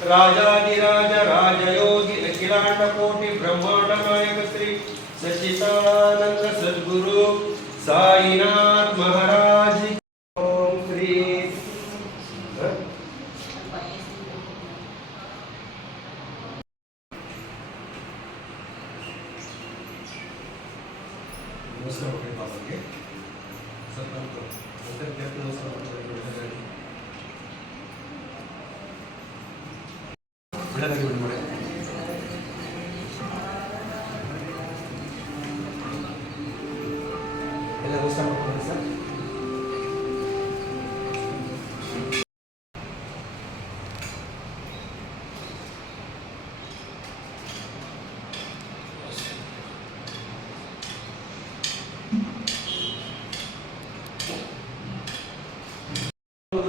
राजाधिराज राजयोगी अखिलांड कोटि ब्रह्मांड नायक श्री सच्चिदानंद सद्गुरु साईनाथ महाराज ओम श्री नमस्कार बाबांगे ಒಳ್ಳೆದಾಗಿ ಬಿಡಿ ಮಾಡಿ ಎಲ್ಲ ನಮಸ್ಕಾರ ಮಾಡ್ಕೊಂಡು ಸರ್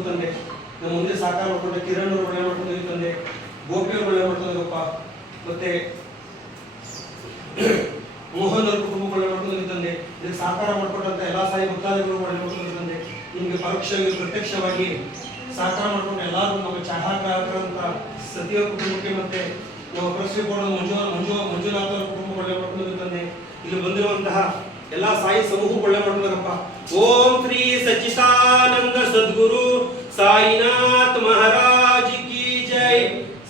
ತಂದೆ ನಮ್ಮ ಮುಂದೆ ಸಾಕಾರ ಮಾಡ್ಕೊಂಡೆ ಕಿರಣ್ ಅವರು ಒಳ್ಳೆ ಮಾಡ್ಕೊಂಡು ತಂದೆ ಗೋಪಿ ಅವರು ಒಳ್ಳೆ ಮಾಡ್ಕೊಂಡಪ್ಪ ಮತ್ತೆ ಮೋಹನ್ ಅವ್ರ ಕುಟುಂಬ ಒಳ್ಳೆ ಮಾಡ್ಕೊಂಡು ತಂದೆ ಇದಕ್ಕೆ ಸಾಕಾರ ಮಾಡ್ಕೊಂಡಂತ ಎಲ್ಲಾ ಸಾಯಿ ಭಕ್ತಾದಿಗಳು ಒಳ್ಳೆ ಮಾಡ್ಕೊಂಡು ತಂದೆ ನಿಮ್ಗೆ ಪರೋಕ್ಷವಾಗಿ ಪ್ರತ್ಯಕ್ಷವಾಗಿ ಸಾಕಾರ ಮಾಡ್ಕೊಂಡು ಎಲ್ಲಾರು ನಮ್ಮ ಚಾಹಾಗ್ರಾಹಕರಂತ ಸತಿಯ ಕುಟುಂಬಕ್ಕೆ ಮತ್ತೆ ನಮ್ಮ ಪ್ರಶ್ನೆ ಕೊಡೋ ಮಂಜುನಾಥ ಅವರ ಕುಟುಂಬ ಒಳ್ಳೆ ಮಾಡ್ಕೊಂಡು ತಂದೆ ಇಲ್ಲಿ ಬಂದಿರುವಂತಹ ಎಲ್ಲಾ ಸಾಯಿ ಸಮೂಹ ಒಳ್ಳೆ ಮಾಡ್ಕೊಂಡಾರಪ್ಪ ಓಂ ಶ್ರೀ ಸಚ್ಚಿದಾನಂದ ಸದ್ಗುರು ಸಾಯಿನಾಥ್ ಮಹಾರಾಜ್ ಕಿ ಜೈ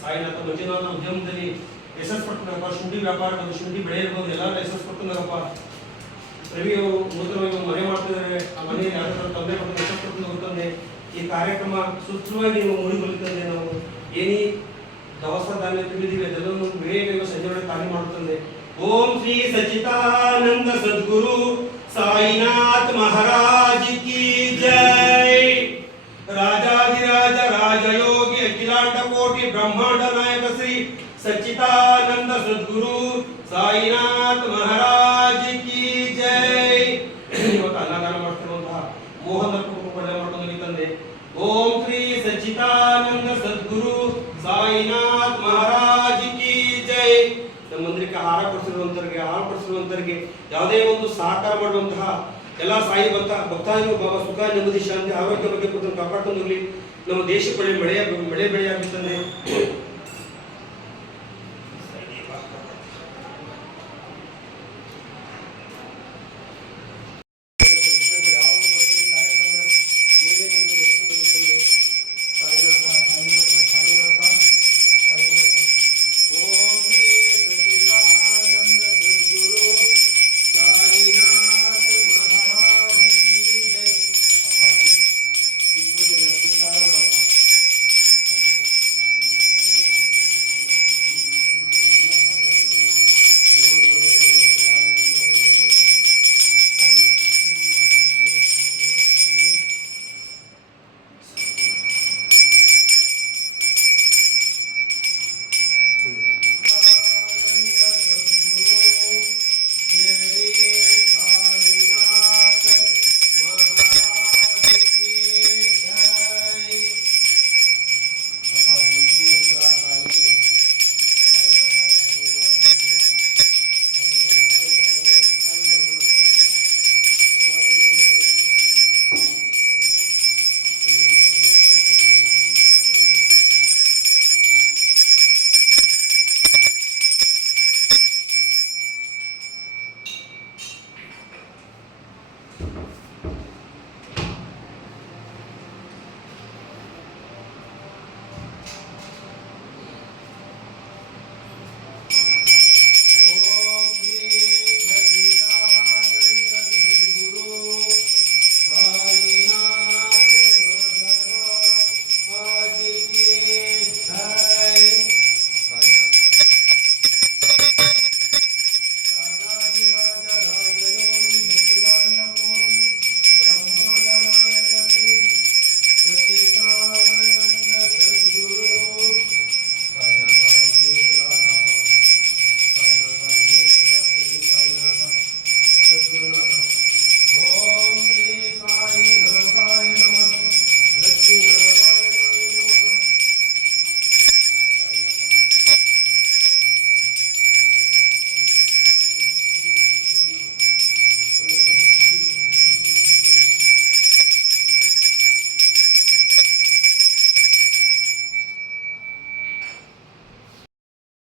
ಸಾಯಿನಾಥ ಮಂಜುನಾಥ ಉದ್ಯಮದಲ್ಲಿ ಯಶಸ್ಸು ಪಡ್ತಾರಪ್ಪ ಶುಂಠಿ ವ್ಯಾಪಾರದಲ್ಲಿ ಶುಂಠಿ ಬೆಳೆ ಇರ್ಬೋದು ಎಲ್ಲರೂ ಯಶಸ್ಸು ಪಡ್ತಾರಪ್ಪ ರವಿ ನೂತನವಾಗಿ ಮನೆ ಮಾಡ್ತಿದ್ದಾರೆ ಆ ಮನೆಯಲ್ಲಿ ಯಾರು ತಂದೆ ಪಟ್ಟು ಯಶಸ್ಸು ಪಡ್ಕೊಂಡು ಹೋಗ್ತಂದೆ ಈ ಕಾರ್ಯಕ್ರಮ ಸುತ್ತವಾಗಿ ನೀವು ಮುಡಿಗೊಳ್ತಂದೆ ನಾವು ಏನಿ ದವಸ ಧಾನ್ಯ ತಿಳಿದಿವೆ ಅದೆಲ್ಲವನ್ನು ಬೇಗ ಸಂಜೆ ಖಾಲಿ ಮಾಡುತ್ತಂದೆ ओम श्री सच्चिदानंद सद्गुरु साईनाथ महाराज की जय राजाधिराज राजयोगी अखिलांड कोटि ब्रह्मांड नायक श्री सच्चिदानंद सद्गुरु साईनाथ महाराज की जय ಇವತ್ತು ಅನ್ನದಾನ ಮಾಡ್ತಿರುವಂತಹ ಮೋಹನ ಕುಟುಂಬ ಒಳ್ಳೆ ಮಾಡ್ಕೊಂಡು ತಂದೆ ಓಂ ಶ್ರೀ ಸಚ್ಚಿದಾನಂದ ಸದ್ಗುರು ಸಾಯಿನಾಥ್ ಮಹಾರಾಜ್ ಕಿ ಜೈ ನಮ್ಮ ಮಂದಿರಕ್ಕೆ ಆಹಾರ ಕೊಡಿಸಿರುವಂತರಿಗೆ ಯಾವುದೇ ಒಂದು ಸಹಕಾರ ಮಾಡುವಂತಹ ಎಲ್ಲ ಸಾಯಿ ಭಕ್ತಾದಿಗಳು ಬಾಬಾ ಸುಖ ನೆಮ್ಮದಿ ಶಾಂತಿ ಆರೋಗ್ಯ ಬಗ್ಗೆ ಕಾಪಾಡ್ಕೊಂಡು ಹೋಗ್ಲಿ ನಮ್ಮ ದೇಶಕ್ಕೆ ಮಳೆ ಬೆಳೆಯಾಗುತ್ತದೆ